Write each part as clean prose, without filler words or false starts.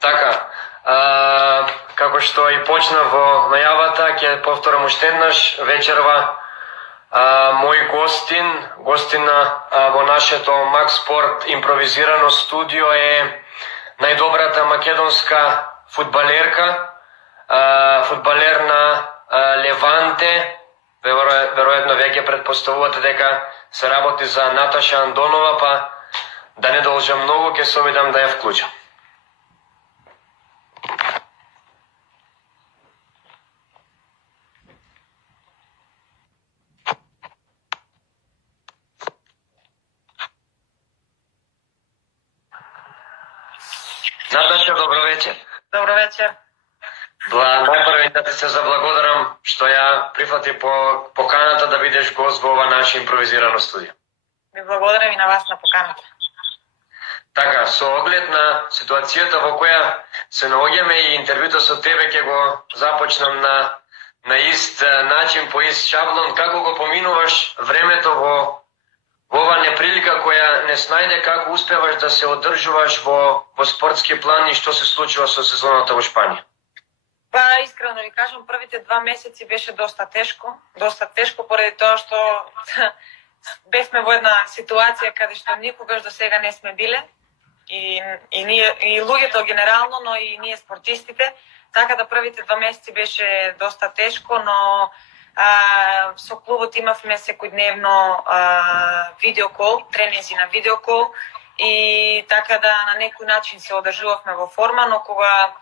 Така, како што и почна во најавата, ќе повторам уште еднаш вечерва мој гостина во нашето Макс Спорт импровизирано студио е најдобрата македонска фудбалерка, фудбалер на Леванте. Веројатно веќе претпоставувате дека се работи за Наташа Андонова, па да не должам многу, ќе се обидам да ја вклучам. Наташа, добро вечер. Добро вечер. Најпрво да ти се заблагодарам што ја прифати поканата да бидеш гост во ова наше импровизирано студио. Ви благодарам и на вас на поканата. Така, со оглед на ситуацијата во која се наоѓаме и интервјуто со тебе ќе го започнам на ист начин, по ист шаблон, како го поминуваш времето во ова неприлика која не снајде, како успеваш да се одржуваш во спортски план и што се случува со сезоната во Шпанија? Па, искрено ви кажам, првите 2 месеци беше доста тешко поради тоа што бевме во една ситуација каде што никогаш до сега не сме биле и ние и луѓето генерално, но и ние спортистите, така да првите 2 месеци беше доста тешко, но со клубот имавме секојдневно видеокол, тренинзи на видеокол и така да на некој начин се одржувавме во форма, но кога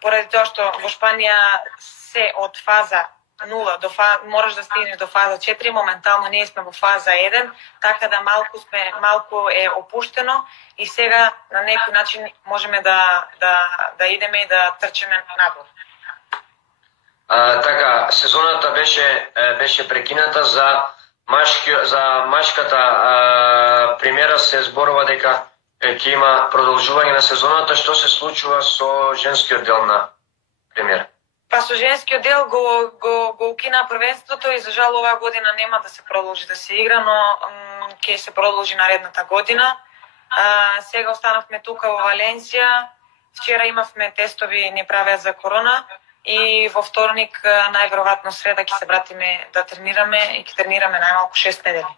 поради тоа што во Шпанија се од фаза 0 можеш да стигнеш до фаза 4, моментално ние сме во фаза 1, така да малку е опуштено и сега на некој начин можеме да идеме и да трчеме надвор. Така, сезоната беше прекината за машката примера се зборува дека ќе има продолжување на сезоната. Што се случува со женскиот дел на премиера? Па со женскиот дел го укина првенството и за жал оваа година нема да се продолжи да се игра, но ќе се продолжи наредната година. Сега останавме тука во Валенсија. Вчера имавме тестови, ни правеа за корона и во вторник најверојатно среда ќе се вратиме да тренираме и ќе тренираме најмалку 6 недели.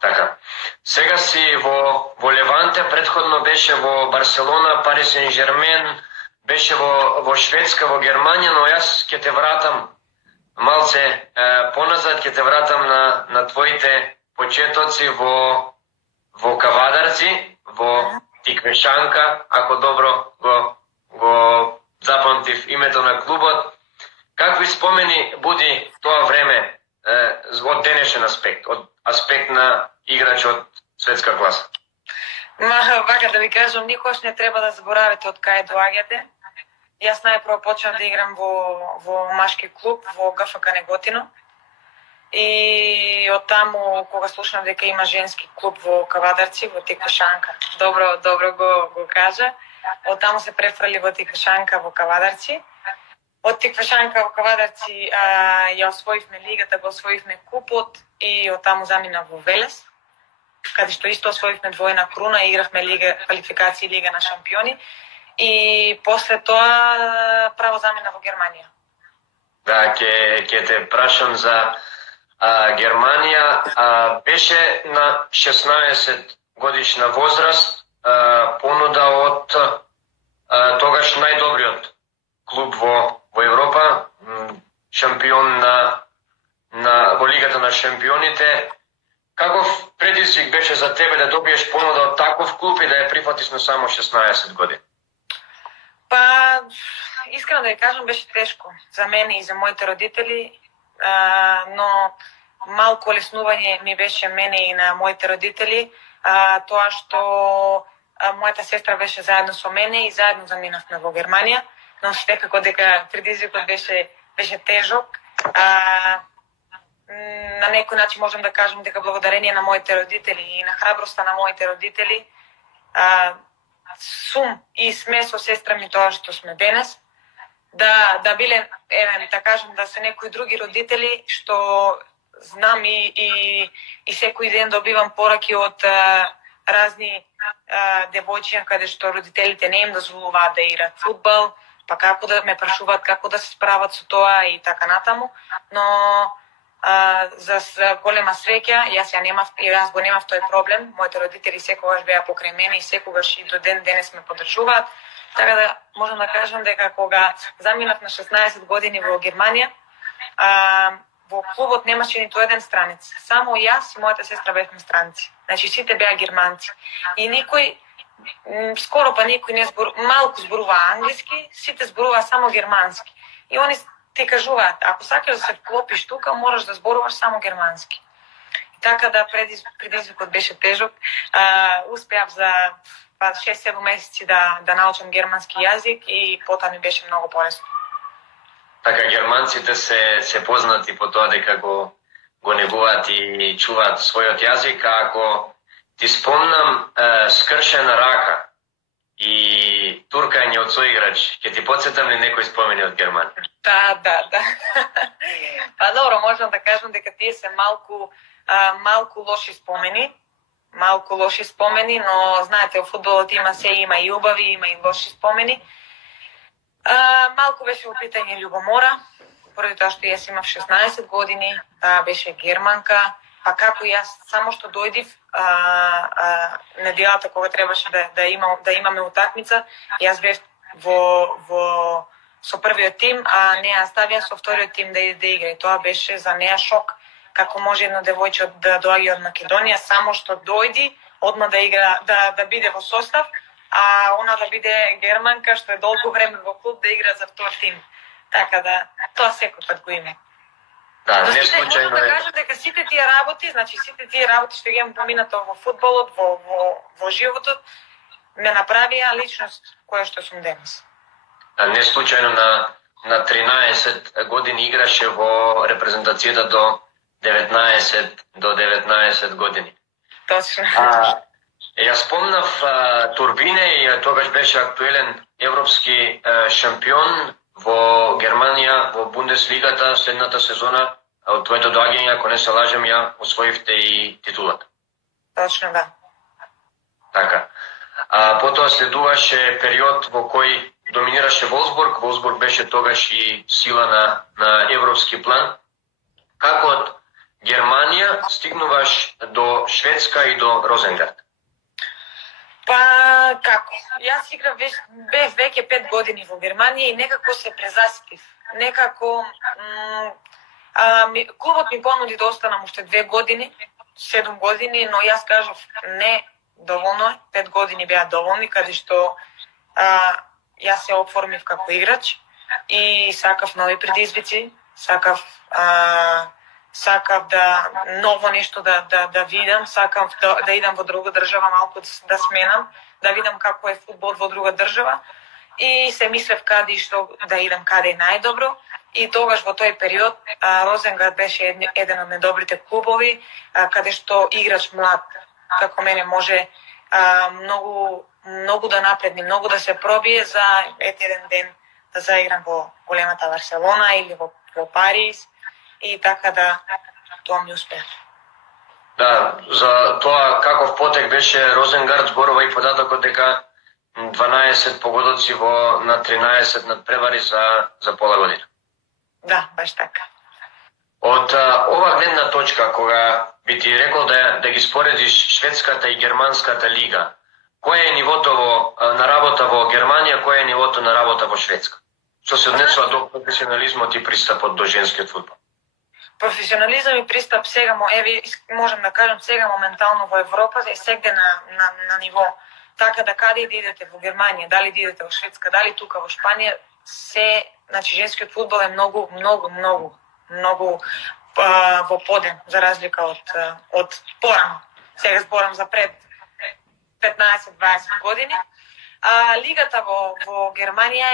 Така. Сега си во Леванте, предходно беше во Барселона, Пари Сен-Жермен, беше во Шведска, во Германија, но јас ќе те вратам малце поназад, ќе те вратам на твоите почетоци во Кавадарци, во Тиквешанка, ако добро го запамтив името на клубот. Какви спомени буди тоа време од денешен аспект, од аспект на играч од светска класа? Вака да ви кажам, никош не треба да заборавите од кај доаѓате. Јас најпрво почнав да играм во машки клуб во ГФК Неготино. И од таму кога слушнав дека има женски клуб во Кавадарци, во Тиквешанка, добро го кажа. Од таму се префрали во Тиквешанка во Кавадарци. Од Тиквешанка во Кавадарци ја освоивме лигата, го освоивме купот и од таму замина во Велес, каде што исто освоивме двојна круна и игравме лига квалификации Лига на шампиони и после тоа право замина во Германија. Да, ќе те прашам за Германија. Беше на 16 годишна возраст понуда од тогаш најдобриот клуб во Европа, шампион во Лигата на шампионите. Каков предизвик беше за тебе да добиеш понуда од таков клуб и да ја прифатиш на само 16 години? Па, искрено да ја кажам, беше тешко за мене и за моите родители, но малку олеснување ми беше мене и на моите родители, тоа што мојата сестра беше заедно со мене и заедно заминавме во Германија, но секако дека предизвикот беше тежок. На некој начин можам да кажам дека благодарение на моите родители и на храброста на моите родители сум и сме со сестра ми тоа што сме денес. Да биле, да кажам, да се некои други родители што знам и секој ден добивам пораки од разни девојчиња каде што родителите не им дозволуваат да играат фудбал, па како да ме прашуваат како да се справат со тоа и така натаму, но за голема среќа, јас го немав тој проблем. Моите родители секогаш беа покрај мене и секогаш и до ден денес ме поддржуваат. Така да можам да кажам дека кога заминав на 16 години во Германија, во клубот немаше ниту еден странец. Само јас и мојата сестра бевме странци. Значи сите беа германци. И никој, скоро па никој не малку зборува англиски, сите зборува само германски. И они ти кажуваат, ако сакаш да се вклопиш тука, мораш да зборуваш само германски. И така да предизвикот беше тежок. Успеав за 6-7 месеци да научам германски јазик и потоа ми беше многу полесно. Така, германците се познати по тоа дека го негуваат и чуваат својот јазик, а ако ти спомнам скршена рака и туркање од соиграч, ќе ти подсетам ли некои спомени од Германија? Да. Па добро, можам да кажам дека тие се малку лоши спомени. Малку лоши спомени, но знаете, во фудбалот има и убави, има и лоши спомени. Малку беше во питање љубомора, поради тоа што јас имав 16 години, таа беше германка, па како јас само што дојдив неделата кога требаше да имаме утакмица, јас бев со првиот тим, а неа ставија со вториот тим да игра. И тоа беше за неа шок. Како може едно девојче да доаѓа од Македонија, само што дојди, одма да игра, да биде во состав, а она да биде германка, што е долго време во клуб, да игра за втор тим. Така да, тоа секој пат го има. Да, не случајно можам да кажам дека сите тие работи што ги имам поминато во фудбалот, во животот, ме направија личност која што сум денес. Не случајно на 13 години играше во репрезентацијата до 19 години. Точно. Ја спомнав Турбине и тогаш беше актуелен европски шампион во Германија, во Бундеслигата следната сезона. Од твоето доаѓање, ако не се лажам, ја освоивте и титулата. Точно, да. Така. Потоа следуваше период во кој доминираше Волсбург. Волсбург беше тогаш и сила на европски план. Како од Германија стигнуваш до Шведска и до Розенгард? Па, како? Јас играв бев веќе 5 години во Германија и некако се презаситив. Некако клубот ми понуди да останам уште 2 години, 7 години, но јас кажав не, доволно е, 5 години беа доволни, каде што јас се оформив како играч и сакав нови предизвици, сакав да ново нешто да видам, сакав да идам во друга држава, малку да сменам, да видам како е фудбал во друга држава и се мислев каде што да идам, каде е најдобро. И тогаш во тој период Розенгард беше еден од најдобрите клубови, каде што играч млад како мене може многу да напредни, многу да се пробие за еден ден да заиграм во големата Барселона или во Париз и така да тоа ми успеа. Да, за тоа каков потек беше Розенгард зборува и податокот дека 12 погодоци на 13 надпревари за пола година. Да, баш така. Од ова гледна точка, кога би ти рекол да ги споредиш шведската и германската лига, кој е нивото на работа во Германија, кој е нивото на работа во Шведска? Што се однесува до професионализмот и пристапот до женскиот фудбал? Професионализам и пристап сега, можам да кажам, сега моментално во Европа е сегде на ниво. Така да каде да идете во Германија, дали да идете во Шведска, дали тука во Шпанија, значи женскиот фудбал е многу во подем, за разлика од порано. Сега зборам за пред 15-20 години. Лигата во Германија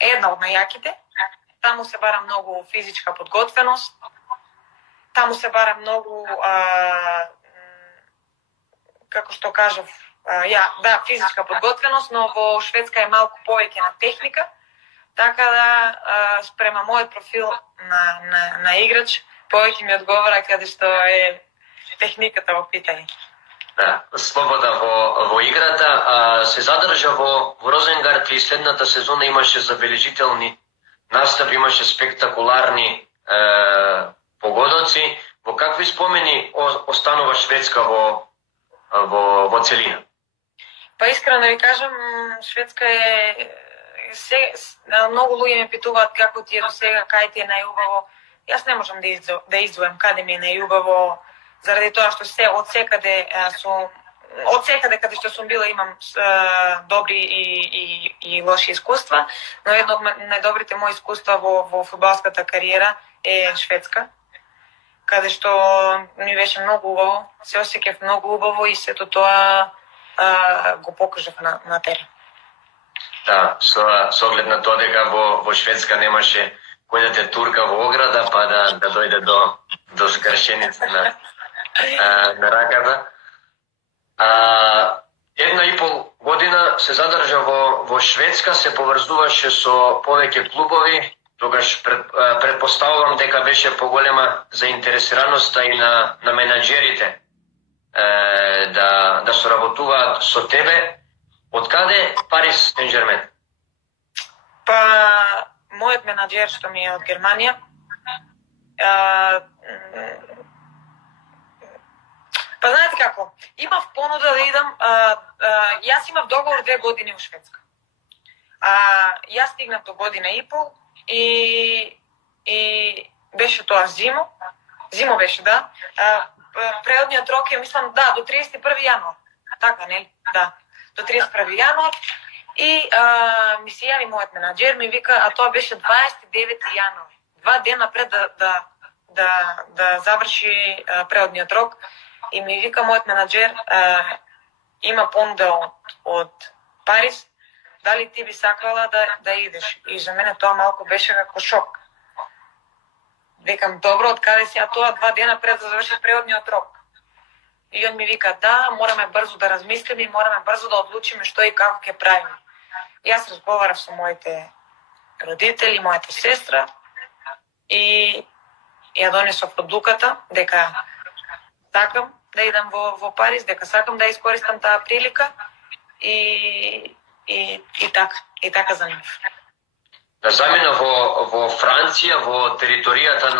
е една од најаките. Таму се бара многу физичка подготвеност. Таму се бара многу како што кажав, физичка подготвеност, но во Шведска е малку повеќе на техника. Така да, спрема мојот профил на играч, повеќе ми одговара каде што е техниката во питање. Да, слобода во играта, се задржа во Розенгард и следната сезона имаше забележителни настапи, имаше спектакуларни погодоци. Во какви спомени останува Шведска во целина? Па искрено да ви кажам, Шведска е многу луѓе ме питуваат како ти е до сега, кај ти е најубаво. Јас не можам да издвојам каде ми е најубаво, заради тоа што од секаде каде што сум била имам добри и лоши искуства, но едно од најдобрите мои искуства во фудбалската кариера е Шведска, каде што ми беше многу убаво, се осеќав многу убаво и сето тоа го покажав на терен. Да, со оглед на тоа дека во Шведска немаше кој да те турка во ограда, па да дојде до згршеница на раката. 1,5 година се задржа во Шведска, се поврзуваше со повеќе клубови, тогаш предпоставувам дека беше поголема заинтересираноста и на менаџерите да соработуваат со тебе. Од каде Парис Сен-Жермен? Па, мојот менаџер што ми е од Германија, па знаете како, имав понуда да идам, јас имав договор 2 години во Шведска. Јас стигнав до година и пол и беше тоа зимо беше, да. Предниот рок е, мислам, да, до 31 јануар. Така, нели? Да. До 31 јануар и ми се јави мојот менаџер, ми вика, а тоа беше 29 јануар. 2 дена пред да заврши предниот рок и ми вика мојот менаџер, има понуда од Парис, дали ти би сакала да идеш? И за мене тоа малку беше како шок. Викам, добро, од каде си, а тоа 2 дена пред да заврши предниот рок. И он ми вика, да, мораме брзо да размислиме и мораме брзо да одлучиме што и како ќе правиме. Јас разговарав со моите родители, мојата сестра и ја донесов одлуката дека сакам да идам во Париз, дека сакам да искористам таа прилика и така заминав. Да замина во Франција, во територијата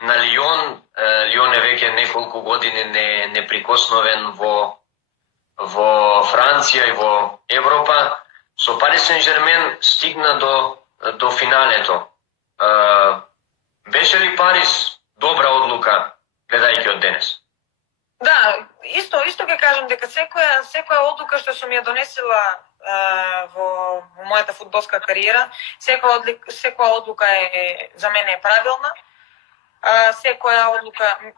на Лион. Лион е веќе неколку години неприкосновен во Франција и во Европа. Со Парис Сен-Жермен стигна до финалето. Беше ли Парис добра одлука, гледајќи од денес? Да, исто ќе кажам дека секоја одлука што сум ја донесила во мојата фудбалска кариера, секоја одлука е за мене е правилна.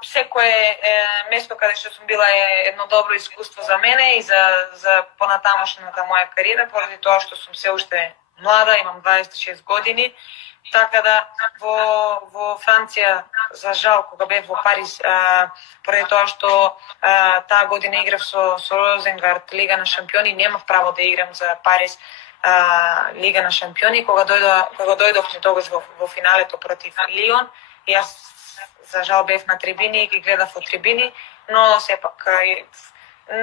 Секое место каде што сум била е едно добро искуство за мене и за понатамошната моја кариера, поради тоа што сум се уште млада, имам 26 години. Така да во Франција, за жал, кога бев во Париз, поради тоа што таа година играв со Розенгард Лига на шампиони, немав право да играм за Париз Лига на шампиони. Кога дојдовме тогаш во финалето против Лион, јас за жал бев на трибини и ги гледав од трибини, но сепак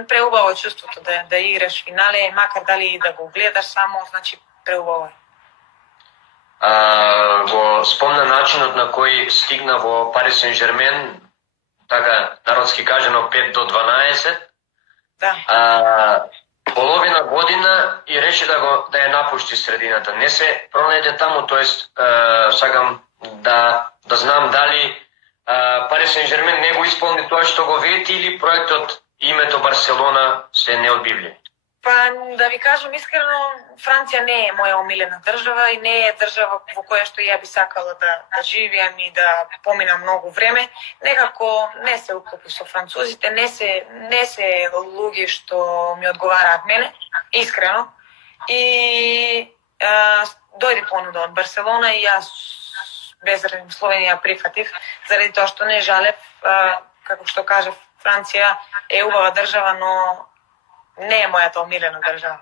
преубаво е чувството да играш финале, макар дали и да го гледаш само, значи преубаво е. Го спомна начинот на кој стигна во Парис Сен-Жермен, така народски кажано 5 до 12. Да. Половина година и рече да ја напушти средината. Не се пронајде таму, тоест сакам да знам дали Парис Сен-Жермен не го исполни тоа што го вети или проектот името Барселона се неодбивле? Па, да ви кажам искрено, Франција не е моја омилена држава и не е држава во која што ја би сакала да живеам и да поминам многу време. Некако не се уклопи со французите, не се луѓе што ми одговараат мене, искрено. И дојде понуда од Барселона и јас безредно Словенија прифатив, заради тоа што не жалев, како што кажав, Франција е убава држава, но не е мојата омилена држава.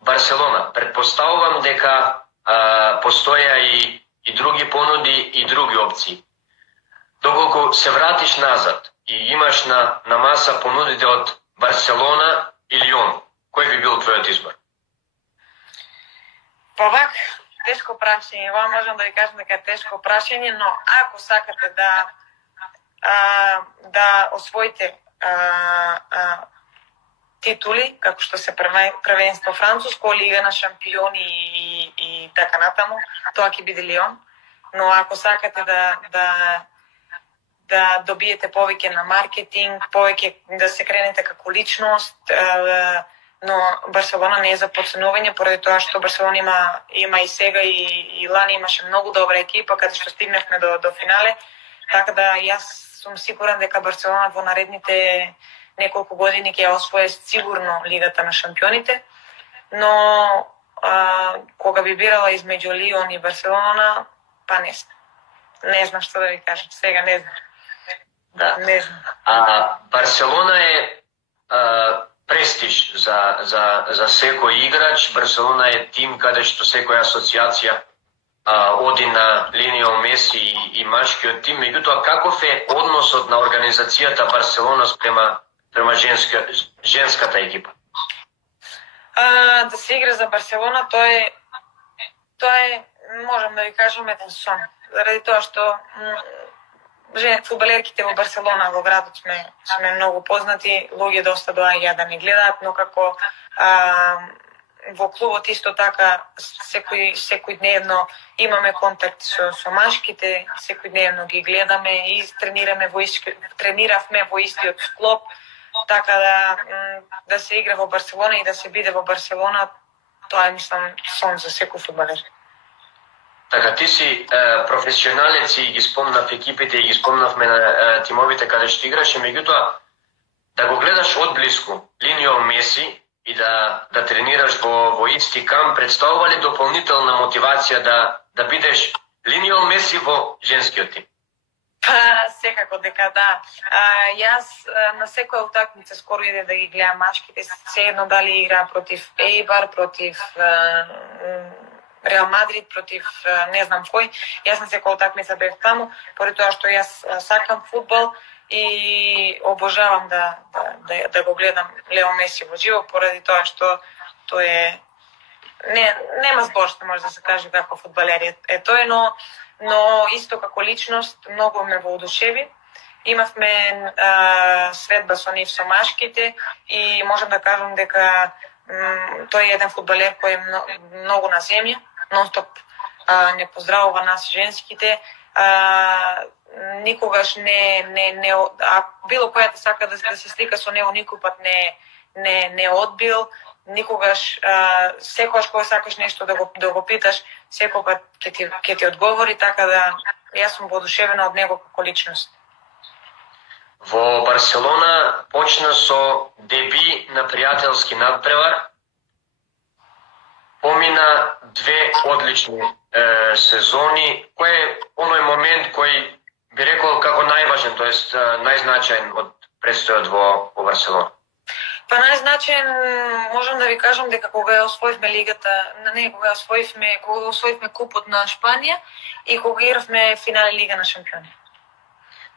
Барселона, предпоставувам дека постоја и други понуди и други опции. Доколку Ако се вратиш назад и имаш на маса понудите от Барселона и Лион, кој би бил твојот избор? Па вак, тешко прашање. Ова можам да ви кажам дека е тешко прашање, но ако сакате да освоите титули, како што се првенство француско, Лига на шампиони и така натаму, тоа ќе биде Лион. Но ако сакате да добиете повеќе на маркетинг, повеќе да се кренете како личност, но Барселона не е за подценување, поради тоа што Барселона има и сега и лани имаше многу добра екипа, каде што стигнавме до финале, така да јас сум сигурен дека Барселона во наредните неколку години ќе ја освои сигурно Лигата на шампионите, но кога би бирала измеѓу Лион и Барселона, па не знам што да ви кажам, сега не знам. Да. Не знам. Барселона е престиж за секој играч. Барселона е тим каде што секоја асоциација оди на Лионел Меси и машкиот тим. Меѓутоа, каков е односот на организацијата Барселона према женската екипа? Да се игра за Барселона, тоа е, можам да ви кажам, еден сон. Заради тоа што фудбалерките во Барселона, во градот сме многу познати, луѓе доста доаѓаат да не гледаат, но како во клубот исто така секојдневно имаме контакт со машките, секојдневно ги гледаме и трениравме во истиот склоп, така да се игра во Барселона и да се биде во Барселона, тоа е, мислам, сон за секој фудбалер. Така, ти си професионалец и ги спомнав екипите и ги спомнавме на тимовите каде што играше, меѓутоа да го гледаш одблиску Лионел Меси и да тренираш во исти камп, представува ли дополнителна мотивација да бидеш Лионел Меси во женскиот тим? Секако дека да. Јас на секоја утакмица скоро иде да ги гледам мачките, се едно дали игра против Ейбар, против Реал Мадрид, против не знам кој. Јас на секоја утакмица бев таму, поради тоа што јас сакам фудбал и обожавам да го гледам Лео Меси во живо, поради тоа што тој е нема збор што може да се каже како фудбалер е тој, но исто како личност многу ме воодушеви. Имавме средба со нив со машките и можам да кажам дека тој е еден фудбалер кој е многу на земја, нон-стоп не поздравува нас женските, никогаш било која да сака да се слика со него, никој пат не одбил, никогаш, секогаш кога сакаш нешто да го питаш, секој пат ќе ти одговори, така да јас сум воодушевена од него како личност. Во Барселона почна со деби на пријателски надпревар, помина 2 одлични сезони. Кој е оној момент кој би рекол како најважен, тоест најзначаен од престојот во Барселона? Па најзначаен можам да ви кажам дека кога ја освоивме лигата, кога освоивме купот на Шпанија и кога игравме финале Лига на шампиони.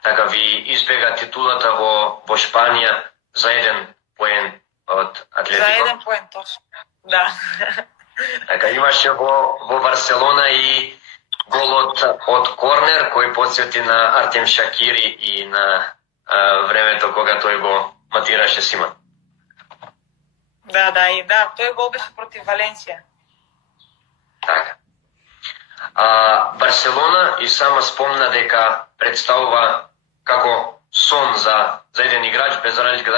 Така ви избега титулата во Шпанија за 1 поен од Атлетико. За 1 поен, точно. Да. Така имаше во Барселона и голот од корнер кој потсети на Артем Шакири и на времето кога тој го матираше Симон. Да, тој гол беше против Валенсија. Така. Барселона и сама спомна дека представува како сон за еден играч, без разлика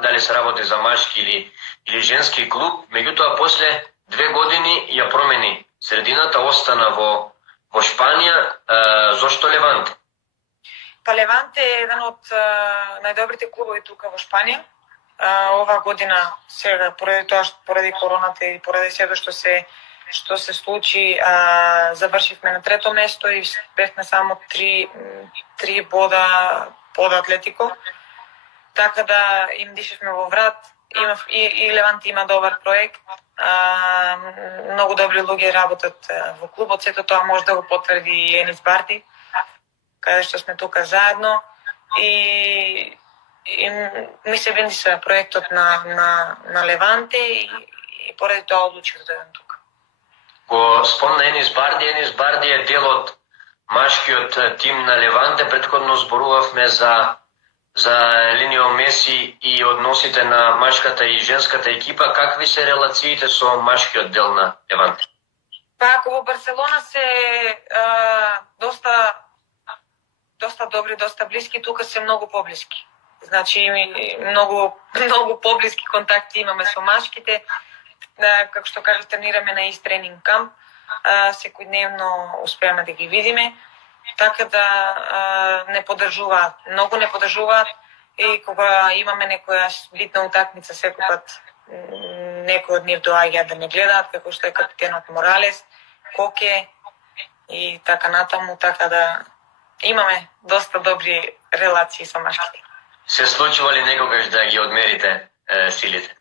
дали се работи за машки или женски клуб, меѓутоа после 2 години ја промени средината, остана во Шпанија. Зошто Леванте? Па Леванте е еден од најдобрите клубови тука во Шпанија. Ова година сега поради короната и поради сето што се случи, завршивме на 3-то место и бевме само 3 бода под Атлетико. Така да им дишевме во врат. И Леванте има добар проект. Многу добри луѓе работат во клубот, сето тоа може да го потврди и Енис Барди. каде што сме тука заедно и ми се вендиса проектот на Леванте и поради тоа одлучих да дојдам тука. Го спомна Енис Барди. Енис Барди е дел од машкиот тим на Леванте. Предходно зборувавме за Линио Меси и односите на машката и женската екипа. Какви се релациите со машкиот дел на Леванте? Па ако во Барселона се доста добри, доста блиски, тука се многу поблиски. Значи многу поблиски контакти имаме со машките. Како што кажа, тренираме на ист тренинг камп. Секојдневно успеаме да ги видиме. Така да не поддржуваат. Многу не поддржуваат и кога имаме некоја битна утакмица, секој пат некој од нив доаѓа да не гледаат, како што е капитенот Моралес, Коке и така натаму, така да имаме доста добри релации со машките. Се случува ли некогаш да ги одмерите силите?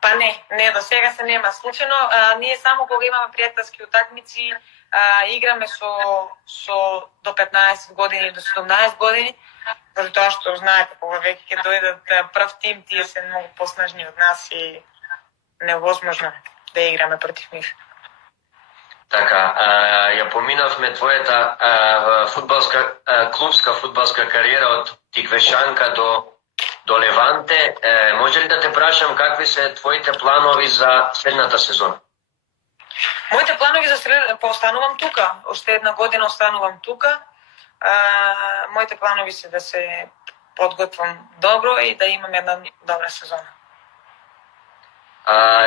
Па не, до сега се нема случено. Ние само кога имаме пријателски утакмици, играме со до 15 години, до 17 години, поради тоа што знаете, кога веќе ќе дојдат прв тим, тие се многу поснажни од нас и невозможно да играме против нив. Така, ја поминавме твојата клубска фудбалска кариера од Тиквешанка до Леванте. Може ли да те прашам какви се твоите планови за следната сезона? Моите планови за следната, останувам тука. Уште една година останувам тука. Моите планови се да се подготвам добро и да имам една добра сезона.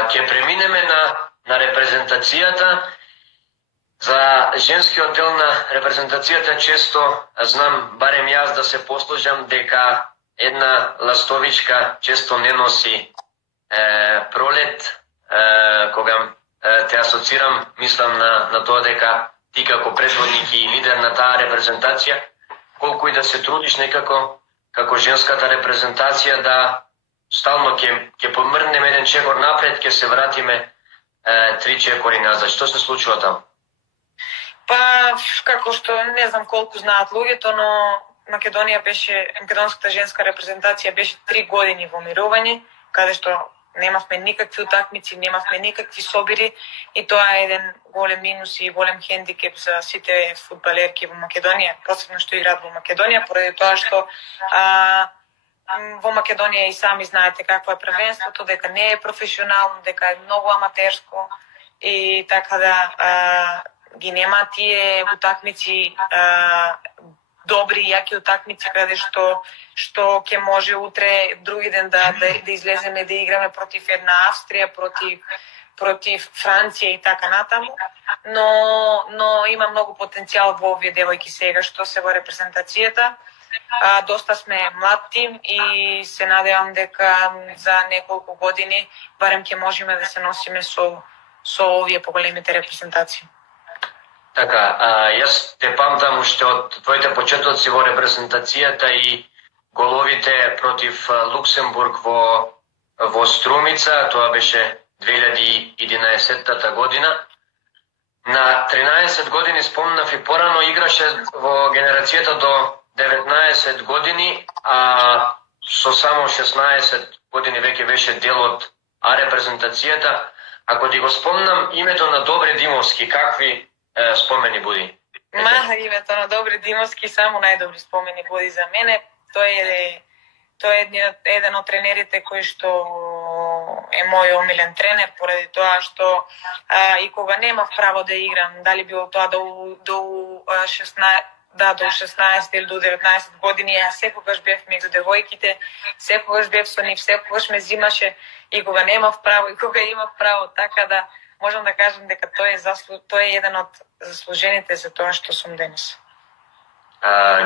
Ќе преминеме на репрезентацијата. За женскиот дел на репрезентацијата често знам, барем јас, да се послужам дека една ластовичка често не носи пролет. Кога те асоцирам, мислам на тоа дека ти како предводник и лидер на таа репрезентација, колку и да се трудиш некако како женската репрезентација, да стално ќе помрнеме еден чекор напред, ќе се вратиме 3 чекори назад. Што се случува таму? Па, како што не знам колку знаат луѓето, но македонската женска репрезентација беше 3 години во мирување, каде што немавме никакви утакмици, немавме никакви собири и тоа е еден голем минус и голем хендикеп за сите фудбалерки во Македонија, посебно што играат во Македонија, поради тоа што во Македонија и сами знаете какво е првенството, дека не е професионално, дека е многу аматерско и така да ги нема тие утакмици, добри и јаки утакмици, каде што ќе може утре, други ден да излеземе да играме против една Австрија, против Франција и така натаму, но има многу потенцијал во овие девојки сега што се во репрезентацијата. Доста сме млад тим и се надевам дека за неколку години барем ќе можеме да се носиме со овие поголемите репрезентации. Така, јас те памтам уште од твоите почетоци во репрезентацијата и головите против Луксембург во Струмица, тоа беше 2011 година. На 13 години спомнав и порано играше во генерацијата до 19 години, а со само 16 години веќе беше дел од репрезентацијата. Ако ти го спомнам името на Добре Димовски, какви спомени буди? Името на Добре Димовски само најдобри спомени буди за мене. Тој е еден од тренерите кој што е мој омилен тренер, поради тоа што и кога немав право да играм, дали било тоа до 16 или до 19 години, јас секогаш бев меѓу девојките, секогаш бев со нив, секогаш ме зимаше и кога немав право и кога имав право, така да можам да кажам дека тој е еден од заслужените за тоа што сум денес.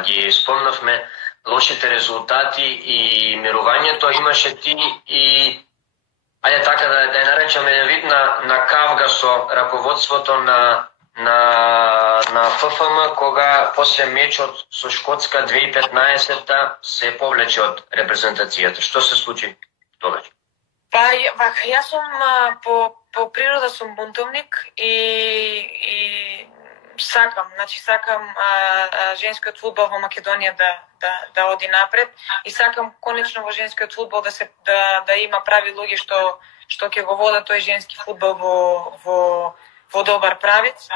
Ги спомнавме лошите резултати и мирувањето, имаше ти и ајде така да ја наречеме еден вид на кавга со раководството на ФФМ, кога после мечот со Шкотска 2015 се повлече од репрезентацијата. Што се случи тогаш? Па, јас сум по природа сум бунтовник и сакам женскиот фудбал во Македонија да оди напред и сакам конечно во женскиот фудбал да има прави луѓе што ќе го водат тој женски фудбал во добар правец.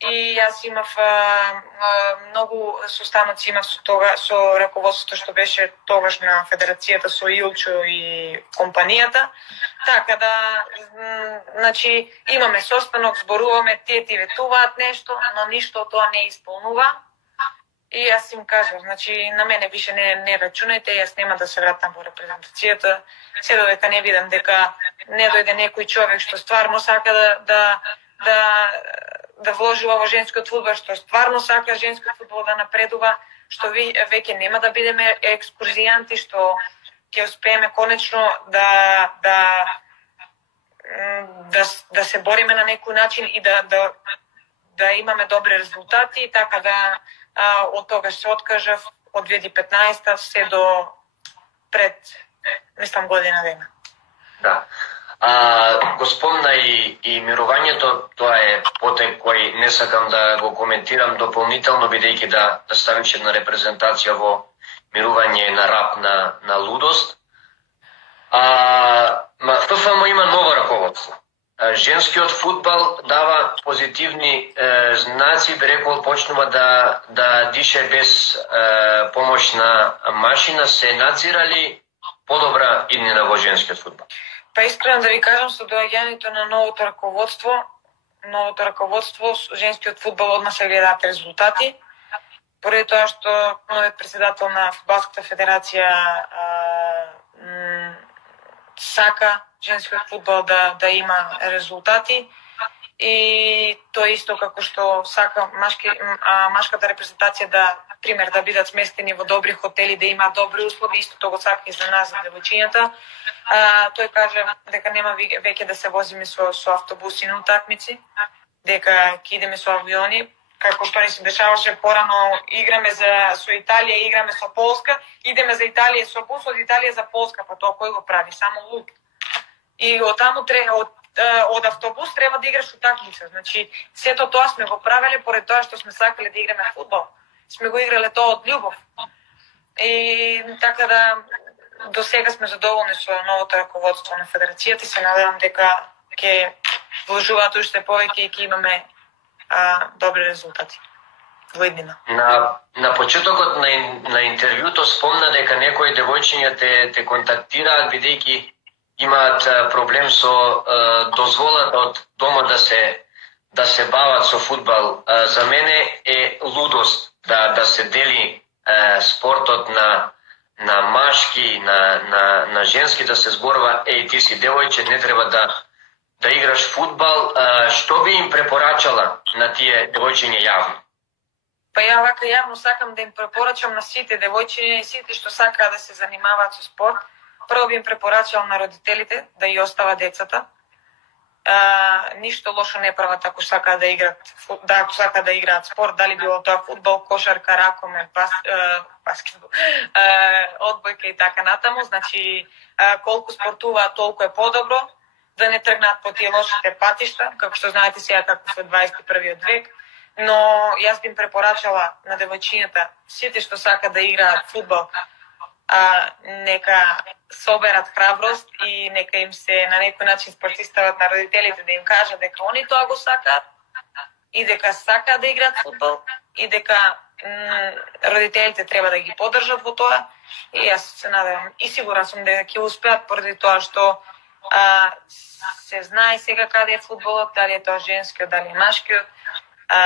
И јас имав многу состаноци имав со раководството што беше тогаш на федерацијата, со Илчо и компанијата. Така да, значи, имаме состанок, зборуваме, тие ти ветуваат нешто, но ништо од тоа не исполнува. И јас им кажав, значи, на мене више не рачунајте, јас нема да се вратам во репрезентацијата, се додека не видам дека не дојде некој човек што стварно сака да вложи во женскиот фудбал, што стварно сака женскиот фудбал да напредува, што веќе нема да бидеме екскурзијанти, што ќе успееме конечно да се бориме на некој начин и да имаме добри резултати, така да од тогаш се откажав од 2015 се до пред, мислам, година дена. Да. Го спомна и мирувањето, тоа е потек кој не сакам да го коментирам дополнително, бидејќи да ставиш една репрезентација во мирување на рап на лудост. ФФМ има ново раководство. Женскиот фудбал дава позитивни знаци, би рекол, почнува да дише без помош на машина. Се надзирали подобра иднина во женскиот фудбал? Па искрено да ви кажам, со доаѓањето на новото раководство, женскиот фудбал одма се гледаат резултати. Поради тоа што новиот председател на Фудбалската федерација сака женскиот фудбал да има резултати и тоа исто како што сака машката репрезентација да бидат сместени во добри хотели, да имаат добри услови, истото го сака и за нас, за девојчињата. Тој каже дека нема веќе да се возиме со автобуси на утакмици, дека ќе идеме со авиони, како што ни се дешаваше порано, играме со Италија, играме со Полска, идеме за Италија со бус, од Италија за Полска, па тоа кој го прави? Само луд. И од автобус треба да играш утакмица. Значи, сето тоа сме го правеле поради тоа што сме сакале да играме фудбал. Сме го играле тоа од љубов. И така да до сега сме задоволни со новото раководство на федерацијата и се надевам дека ќе вложуваат уште повеќе и ќе имаме добри резултати во иднина. На почетокот на интервјуто спомна дека некои девојчиња те контактираат бидејќи имаат проблем со дозволата од дома да се бават со фудбал. За мене е лудост да се дели спортот на машки, на женски, да се зборува ти си девојче, не треба да играш фудбал. Што би им препорачала на тие девојчиња јавно? Па ја вака јавно сакам да им препорачам на сите девојчиња и сите што сакаат да се занимаваат со спорт. Прво би им препорачал на родителите да ја остават децата. Ништо лошо не прават ако сакаат да играат спорт, дали било тоа фудбал, кошарка, ракомет, баскетбол, одбојка и така натаму. Значи, колку спортуваат, толку е подобро, да не тргнат по тие лошите патишта, како што знаете сега како се 21 век. Но јас би им препорачала на девојчињата, сите што сакаат да играат фудбал, нека соберат храброст и нека им се на некој начин спортистават на родителите, да им кажат дека они тоа го сакаат и дека сакаат да играат фудбал и дека родителите треба да ги поддржат во тоа. И јас се надевам и сигурна сум дека ќе успеат поради тоа што се знае сега каде е фудбалот, дали е тоа женскиот, дали е машкиот.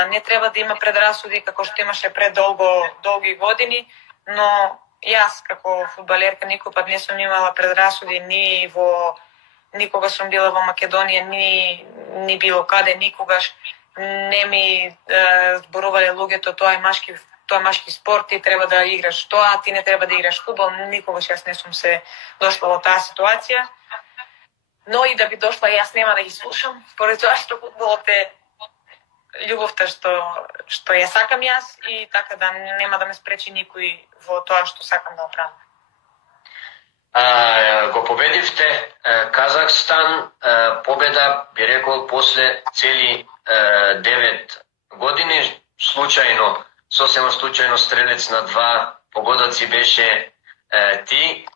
Не треба да има предрасуди како што имаше пред долги години, но јас како фудбалерка никој пат не сум имала предрасуди никога сум била во Македонија, ни било каде, никогаш не ми зборувале луѓето тоа е машки спорт, ти треба да играш тоа, ти не треба да играш фудбал. Никогаш јас не сум се дошла во таа ситуација. Но и да би дошла, јас нема да ги слушам, поради тоа што фудбалот е љубовта што ја сакам јас и така да нема да ме спречи никој во тоа што сакам да оправам. Го победивте Казахстан, победа, би рекол, после цели 9 години, сосема случајно стрелец на 2 погодоци беше ти.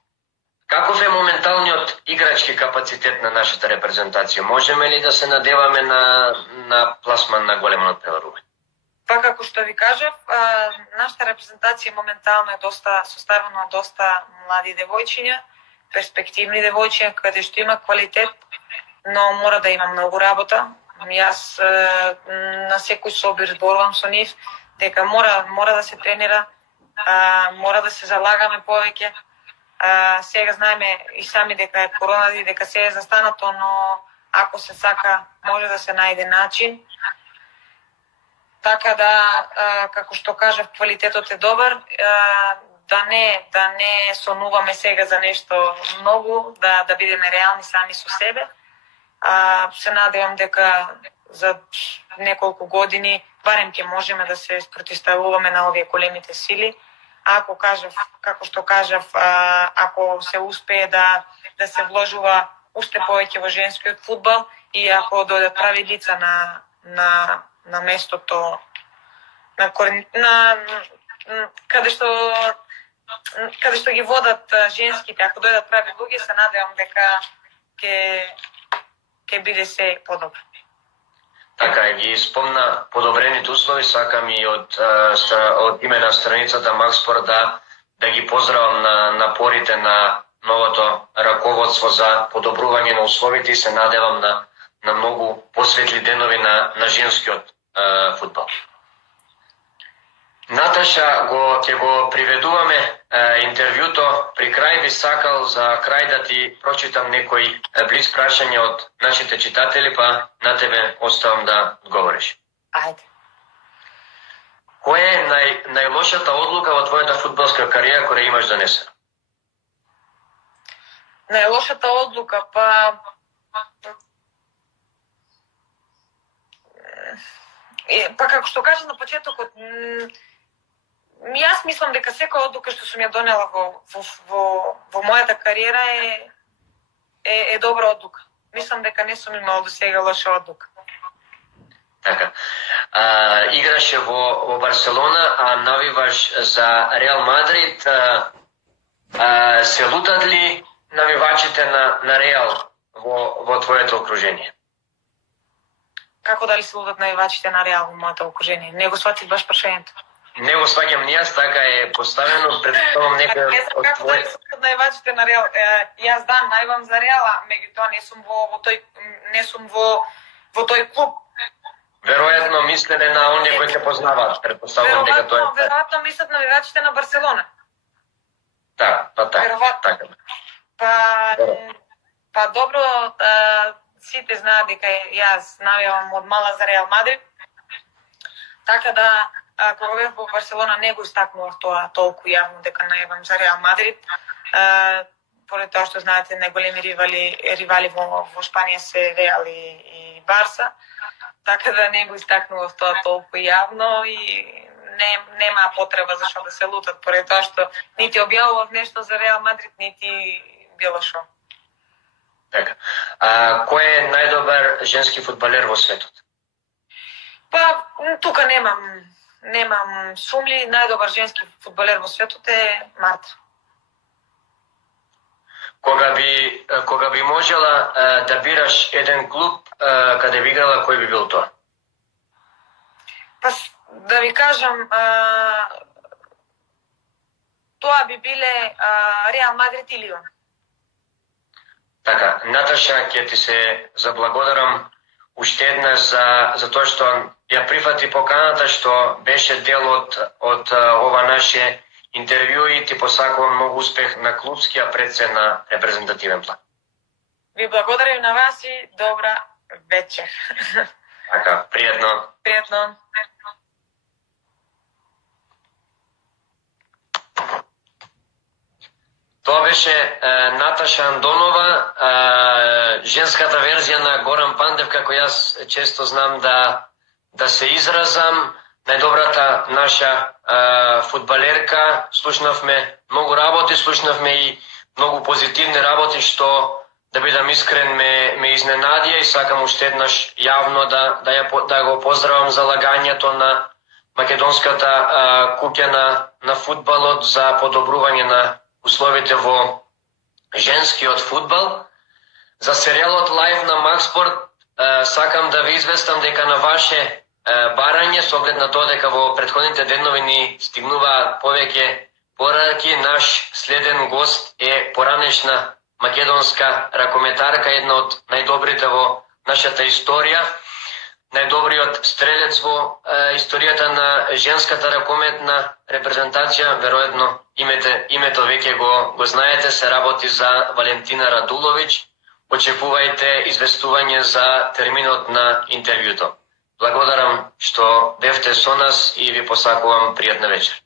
Каков е моменталниот играчки капацитет на нашата репрезентација? Можеме ли да се надеваме на пласман на големо натпреварување? Па како што ви кажав, нашата репрезентација моментално е доста составена од доста млади девојчиња, перспективни девојчиња, каде што има квалитет, но мора да има многу работа. Јас на секој собир зборувам со нив дека мора да се тренира, мора да се залагаме повеќе. Сега знаеме и сами дека е корона и дека се е застанато, но ако се сака, може да се најде начин. Така да, како што кажав, квалитетот е добар, да не сонуваме сега за нешто многу, да бидеме реални сами со себе. Се надевам дека за неколку години барем ќе можеме да се спротивставуваме на овие големите сили. Ако кажав, како што кажав, ако се успее да се вложува уште повеќе во женскиот фудбал и ако дојдат прави лица на местото каде што ги водат женските, ако дојдат прави луѓе, се надевам дека ќе биде се подобро. Така, ги спомна подобрените услови, сакам и од име на страницата Макспорт да ги поздравам на напорите на новото раководство за подобрување на условите и се надевам на многу посветли денови на женскиот фудбал. Наташа, ќе го приведуваме интервјуто при крај. Би сакал за крај да ти прочитам некои близ прашања од нашите читатели, па на тебе оставам да одговориш. Ајде. Која е најлошата одлука во твојата фудбалска кариера која имаш донесена? Најлошата одлука, па како што кажа на почетокот, јас мислам дека секоја одлука што сум ја донела во мојата кариера е добра одлука. Мислам дека не сум имала до сега лоша одлука. Така. Играше во Барселона, а навиваш за Реал Мадрид. Се лутат ли навивачите на Реал во твоето окружение? Како дали се лутат навивачите на Реал во моето окружение? Не го сватив баш прашањето. Не го сваќам ни јас, така е поставено, предпоставам некој од како дали се лутат навивачите на Реал? Јас највам за Реала, меѓутоа не сум во тој клуб. Веројатно мислене на оние кои ќе познаваат, предпоставувам дека тоа е. Веројатно мислат навивачите на Барселона. Така. Па добро, сите знаат дека јас навивам од мала за Реал Мадрид. Така да, кога бев во Барселона не го истакнував тоа толку јавно дека навивам за Реал Мадрид. Поред тоа што знаете, најголеми ривали во Шпанија се Реал и Барса. Така да не го истакнував тоа толку јавно и нема потреба зашто да се лутат, поред тоа што нити објавував нешто за Реал Мадрид, нити било шо. Така. Кој е најдобар женски фудбалер во светот? Па, тука немам сумли. Најдобар женски фудбалер во светот е Марта. Кога би можела да бираш еден клуб каде би играла, кој би бил тоа? Па, да ви кажам, тоа би биле Реал Мадрид и Лион. Така, Наташа, ќе ти се заблагодарам уште еднаш за тоа што ја прифати поканата, што беше дел од ова наше интервју и ти посакувам многу успех на клубски, а пред се на репрезентативен план. Ви благодарим на вас и добра вечер. Така, пријатно. Пријатно. Тоа беше Наташа Андонова, женската верзија на Горан Пандев, како јас често знам да се изразам. Најдобрата наша фудбалерка. Слушнавме многу работи, слушнавме и многу позитивни работи што да бидам искрен, ме изненадија и сакам уште еднаш јавно да го поздравам залагањето на македонската куќа на фудбалот за подобрување на условите во женскиот фудбал. За серијалот Live на Макспорт сакам да ви известам дека на ваше барање, со оглед на тоа дека во претходните денови ни стигнуваат повеќе пораки, наш следен гост е поранешна македонска ракометарка, една од најдобрите во нашата историја, најдобриот стрелец во историјата на женската ракометна репрезентација, веројатно името веќе го знаете, се работи за Валентина Радуловиќ. Очекувајте известување за терминот на интервјуто. Благодарам што бевте со нас и ви посакувам пријатна вечер.